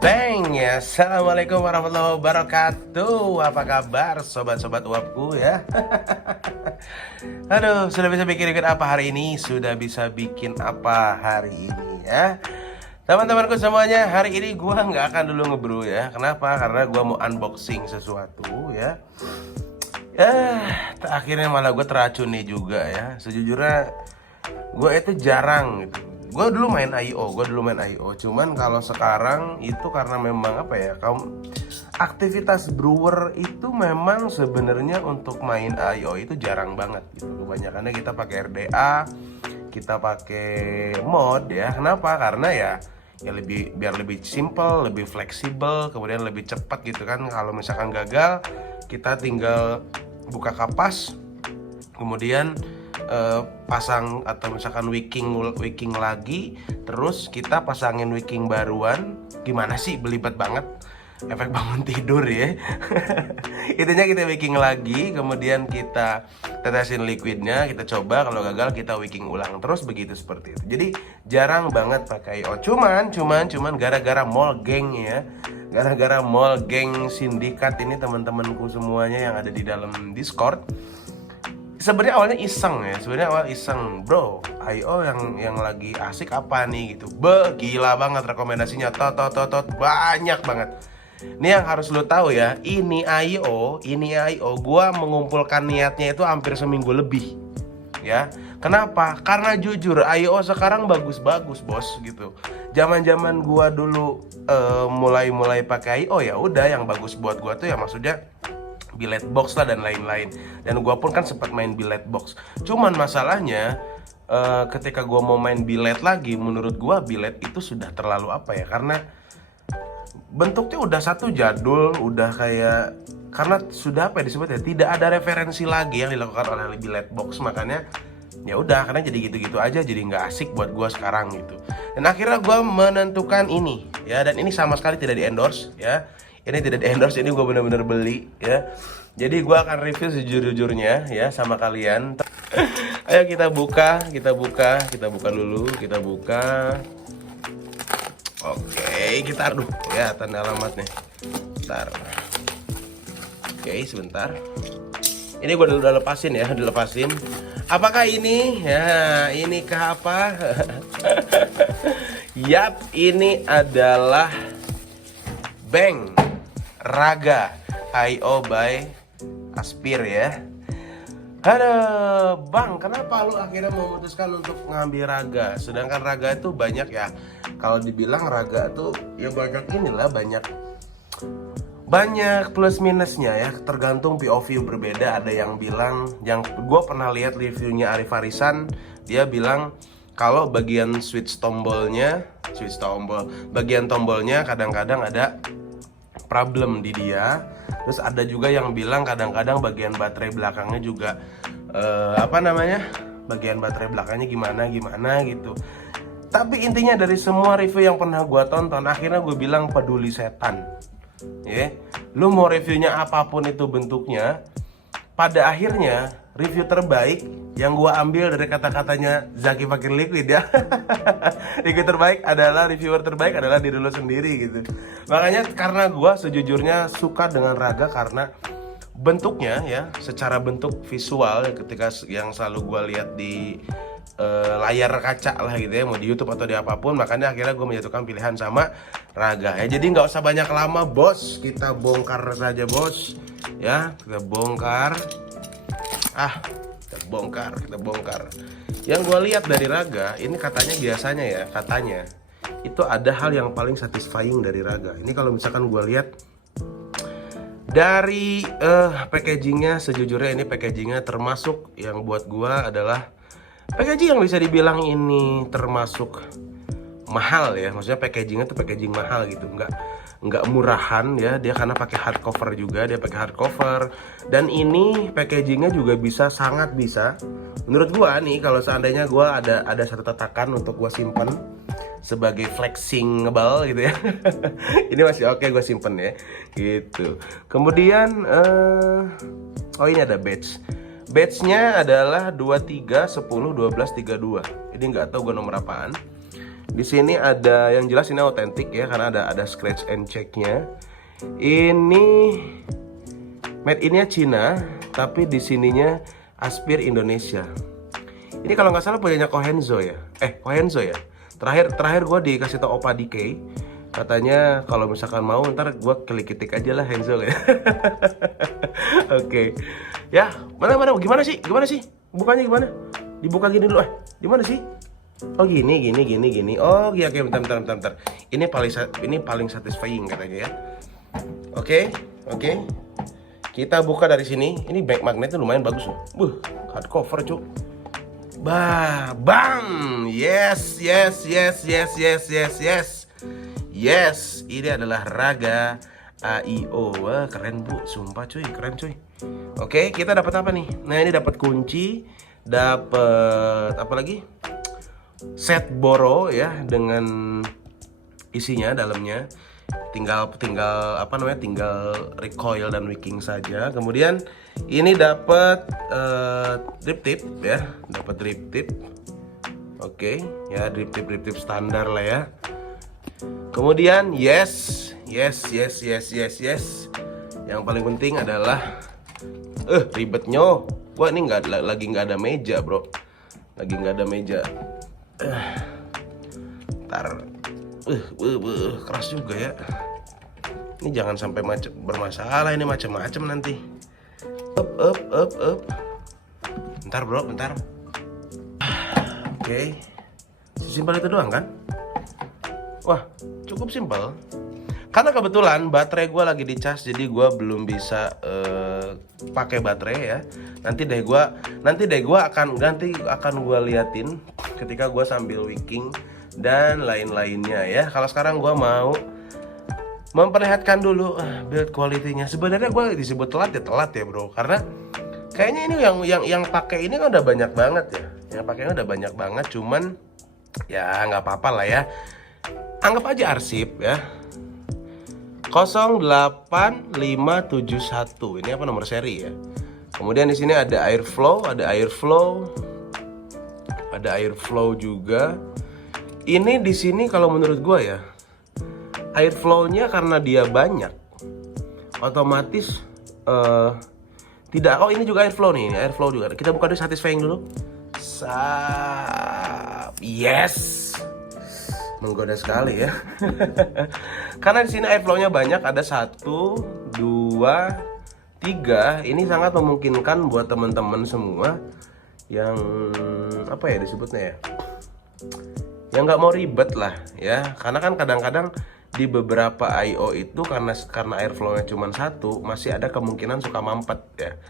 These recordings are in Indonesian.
Bang ya, assalamualaikum warahmatullahi wabarakatuh. Apa kabar sobat-sobat uapku ya? Aduh, sudah bisa bikin apa hari ini? Sudah bisa bikin apa hari ini ya? Teman-temanku semuanya, hari ini gua nggak akan dulu ngebrew ya. Kenapa? Karena gua mau unboxing sesuatu ya. Akhirnya malah gue teracuni juga ya. Sejujurnya gue itu jarang gitu. Gue dulu main IO. Cuman kalau sekarang itu karena memang apa ya, aktivitas brewer itu memang sebenarnya untuk main IO itu jarang banget gitu. Kebanyakannya kita pakai RDA, kita pakai mod ya. Kenapa? Karena ya biar lebih simple, lebih fleksibel, kemudian lebih cepat gitu kan. Kalau misalkan gagal, kita tinggal buka kapas, kemudian pasang atau misalkan wicking lagi, terus kita pasangin wicking baruan. Gimana sih, belibet banget, efek bangun tidur ya. Intinya kita wicking lagi, kemudian kita tetesin liquidnya, kita coba, kalau gagal kita wicking ulang, terus begitu seperti itu. Jadi jarang banget pakai cuman gara-gara mall geng ya. Gara-gara mall geng sindikat ini, teman-temanku semuanya yang ada di dalam Discord. Sebenarnya awalnya iseng, bro. IO yang lagi asik apa nih gitu. Gila banget rekomendasinya. Tot banyak banget. Ini yang harus lo tahu ya. Ini IO, gua mengumpulkan niatnya itu hampir seminggu lebih. Ya. Kenapa? Karena jujur IO sekarang bagus-bagus, bos gitu. Zaman-zaman gua dulu mulai pakai IO, ya udah yang bagus buat gua tuh ya maksudnya billet box lah dan lain-lain. Dan gua pun kan sempat main billet box. Cuman masalahnya ketika gua mau main billet lagi, menurut gua billet itu sudah terlalu apa ya? Karena bentuknya udah satu jadul, udah kayak, karena sudah apa ya disebut ya, tidak ada referensi lagi yang dilakukan oleh billet box. Makanya ya udah, karena jadi gitu-gitu aja, jadi nggak asik buat gua sekarang gitu. Dan akhirnya gua menentukan ini ya, dan ini sama sekali tidak di endorse ya. Ini tidak di endorse, ini gue bener-bener beli ya. Jadi gue akan review sejujur-jujurnya ya sama kalian. Ayo kita buka dulu, kita buka. Oke, kita aduh ya, tanda alamatnya. Bentar. Oke, sebentar. Ini gue udah lepasin ya, dilepasin. Apakah ini? Ya, inikah apa? Yap, ini adalah Bang Raga IO by Aspir ya. Aduh, Bang, kenapa lu akhirnya memutuskan untuk ngambil Raga? Sedangkan Raga itu banyak ya. Kalau dibilang Raga tuh ya banyak plus minusnya ya. Tergantung POV berbeda. Ada yang bilang, yang gue pernah lihat reviewnya Arif Arisan, dia bilang kalau bagian bagian tombolnya kadang-kadang ada problem di dia. Terus ada juga yang bilang kadang-kadang bagian baterai belakangnya juga bagian baterai belakangnya gimana gitu. Tapi intinya dari semua review yang pernah gue tonton, akhirnya gue bilang peduli setan ya. Lu mau reviewnya apapun itu bentuknya, pada akhirnya review terbaik yang gua ambil dari kata-katanya Zaki Fakir Liquid ya. Reviewer terbaik adalah diri lu sendiri gitu. Makanya karena gua sejujurnya suka dengan Raga karena bentuknya ya, secara bentuk visual ya, ketika yang selalu gua lihat di layar kaca lah gitu ya, mau di YouTube atau di apapun. Makanya akhirnya gue menjatuhkan pilihan sama Raga ya. Jadi nggak usah banyak lama, bos, kita bongkar saja, bos ya. Kita bongkar kita bongkar. Yang gue lihat dari Raga ini, katanya biasanya ya, katanya itu ada hal yang paling satisfying dari Raga ini. Kalau misalkan gue lihat dari packagingnya, sejujurnya ini packagingnya termasuk yang buat gue adalah packaging yang bisa dibilang ini termasuk mahal ya. Maksudnya packagingnya tuh packaging mahal gitu, nggak murahan ya. Dia karena pakai hardcover juga, dan ini packagingnya juga sangat bisa menurut gua nih. Kalau seandainya gua ada satu tatakan untuk gua simpen sebagai flexingable gitu ya. Ini masih oke gua simpen ya gitu. Kemudian ini ada batch-nya adalah 23 10 12 32. Ini nggak tahu gue nomor apaan. Di sini ada yang jelas ini otentik ya, karena ada scratch and check-nya. Ini made in-nya Cina, tapi di sininya Aspir Indonesia. Ini kalau nggak salah punyanya Kohenzo ya. Kohenzo ya. Terakhir gue dikasih tau Opa DK, katanya kalau misalkan mau ntar gue klik-klik aja lah Henzo ya. Oke. Ya, mana gimana sih? Bukanya gimana? Dibuka gini dulu. Gimana sih? Oh gini. Oh iya, oke, bentar. Ini paling satisfying katanya ya. Oke. Kita buka dari sini. Ini back magnetnya lumayan bagus loh. Hardcover cuk. Bang. Yes. Ini adalah Raga AIO. Wah, keren bu, sumpah cuy, keren cuy. Oke, kita dapat apa nih? Nah, ini dapat kunci, dapat apa lagi? Set boro ya, dengan isinya dalamnya tinggal recoil dan wicking saja. Kemudian ini dapat drip tip ya, Oke, ya drip tip standar lah ya. Kemudian yes. Yang paling penting adalah ribetnya. Gua ini lagi nggak ada meja, bro. Ntar keras juga ya. Ini jangan sampai bermasalah ini macam-macam nanti. Up. Bentar bro. Oke. Simpel itu doang kan? Wah, cukup simpel. Karena kebetulan baterai gue lagi dicas, jadi gue belum bisa pakai baterai ya. Nanti deh gue akan gue liatin ketika gue sambil wicking dan lain-lainnya ya. Kalau sekarang gue mau memperlihatkan dulu build quality-nya. Sebenarnya gue disebut telat ya bro, karena kayaknya ini yang pakai ini kan udah banyak banget ya. Yang pakainya udah banyak banget, cuman ya nggak apa-apa lah ya. Anggap aja arsip ya. 08571. Ini apa nomor seri ya. Kemudian di sini ada airflow juga. Ini di sini kalau menurut gue ya, airflow-nya karena dia banyak, otomatis tidak. Oh ini juga airflow nih, airflow juga. Kita buka dulu satisfying dulu. Yes, menggoda sekali ya. Karena di sini airflow-nya banyak, ada 1, 2, 3. Ini sangat memungkinkan buat teman-teman semua yang apa ya disebutnya ya, yang nggak mau ribet lah ya. Karena kan kadang-kadang di beberapa I/O itu karena airflow-nya cuma 1, masih ada kemungkinan suka mampet ya.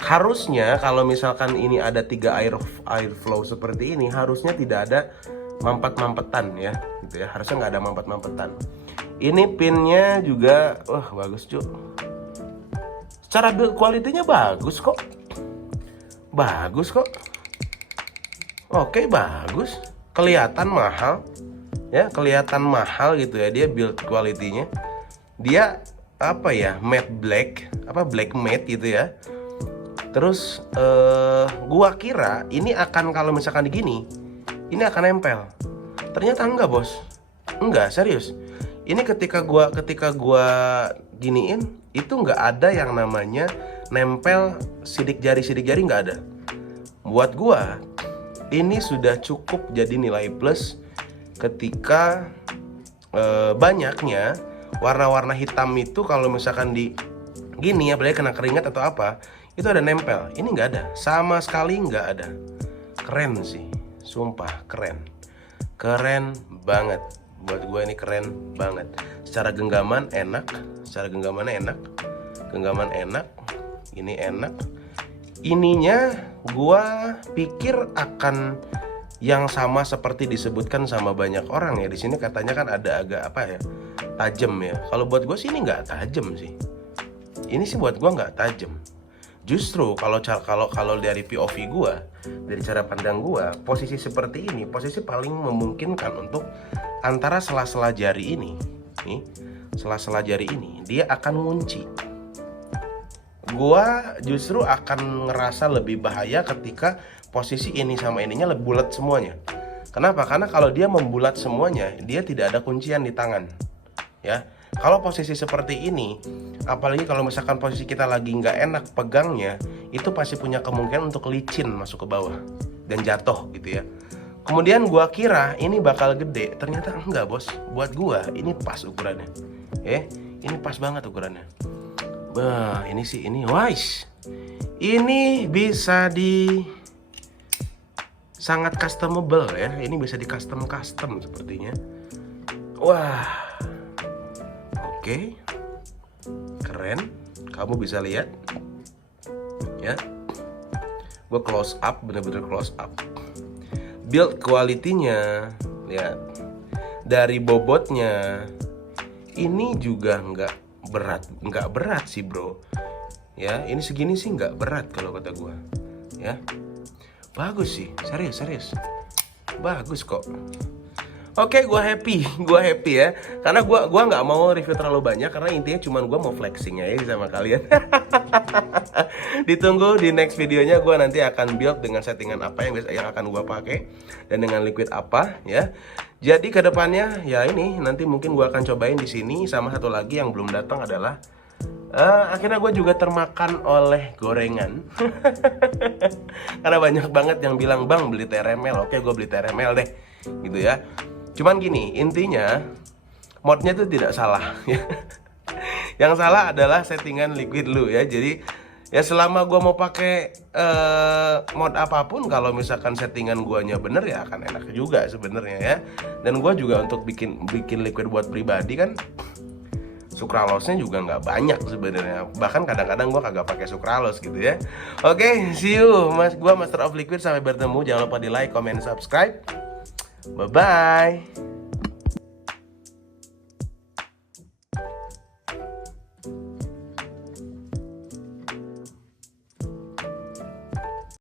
Harusnya kalau misalkan ini ada 3 airflow seperti ini, harusnya tidak ada mampet-mampetan ya, gitu ya. Harusnya nggak ada mampet-mampetan. Ini pinnya juga, wah bagus cuy. Secara build quality-nya bagus kok. Oke, bagus. Kelihatan mahal ya, gitu ya. Dia build quality-nya. Dia apa ya, matte black, black matte gitu ya. Terus gua kira ini akan, kalau misalkan gini, ini akan nempel. Ternyata enggak bos, enggak, serius. Ini ketika gua giniin, itu nggak ada yang namanya nempel sidik jari nggak ada. Buat gua ini sudah cukup jadi nilai plus ketika banyaknya warna-warna hitam itu kalau misalkan di gini ya, apalagi kena keringat atau apa, itu ada nempel. Ini nggak ada, sama sekali nggak ada. Keren sih, sumpah keren banget. Buat gue ini keren banget. Secara genggaman enak, genggaman enak, ini enak. Ininya gue pikir akan yang sama seperti disebutkan sama banyak orang ya. Di sini katanya kan ada agak apa ya, tajam ya. Kalau buat gue sih ini nggak tajam sih. Ini sih buat gue nggak tajam. Justru kalau dari POV gue, dari cara pandang gue, posisi seperti ini posisi paling memungkinkan untuk antara sela-sela jari ini, nih, sela-sela jari ini dia akan ngunci. Gue justru akan ngerasa lebih bahaya ketika posisi ini sama ininya bulat semuanya. Kenapa? Karena kalau dia membulat semuanya, dia tidak ada kuncian di tangan. Ya, kalau posisi seperti ini, apalagi kalau misalkan posisi kita lagi nggak enak pegangnya, itu pasti punya kemungkinan untuk licin masuk ke bawah dan jatuh gitu ya. Kemudian gua kira ini bakal gede, ternyata enggak bos. Buat gua ini pas ukurannya. Ini pas banget ukurannya. Wah, ini sih ini wise. Ini bisa sangat customable ya. Ini bisa di custom sepertinya. Wah. Oke. Keren. Kamu bisa lihat. Ya. Gue close up, bener-bener close up. Build quality-nya, lihat. Dari bobotnya, ini juga nggak berat sih bro. Ya, ini segini sih nggak berat kalau kata gue. Ya, bagus sih, serius. Bagus kok. Oke, gue happy ya. Karena gue nggak mau review terlalu banyak karena intinya cuma gue mau flexing ya sama kalian. Ditunggu di next videonya, gue nanti akan build dengan settingan apa yang akan gue pakai dan dengan liquid apa ya. Jadi kedepannya ya ini nanti mungkin gue akan cobain di sini. Sama satu lagi yang belum datang adalah akhirnya gue juga termakan oleh gorengan. Karena banyak banget yang bilang, bang beli TRML. Oke, gue beli TRML deh gitu ya. Cuman gini, intinya modnya itu tidak salah ya. Yang salah adalah settingan liquid lu ya. Jadi ya selama gua mau pakai mod apapun, kalau misalkan settingan guanya bener ya akan enak juga sebenarnya ya. Dan gua juga untuk bikin liquid buat pribadi kan sucralose-nya juga nggak banyak sebenarnya. Bahkan kadang-kadang gua kagak pakai sucralose gitu ya. Oke, see you. Gua Master of Liquid, sampai bertemu. Jangan lupa di like, comment, subscribe. Bye-bye.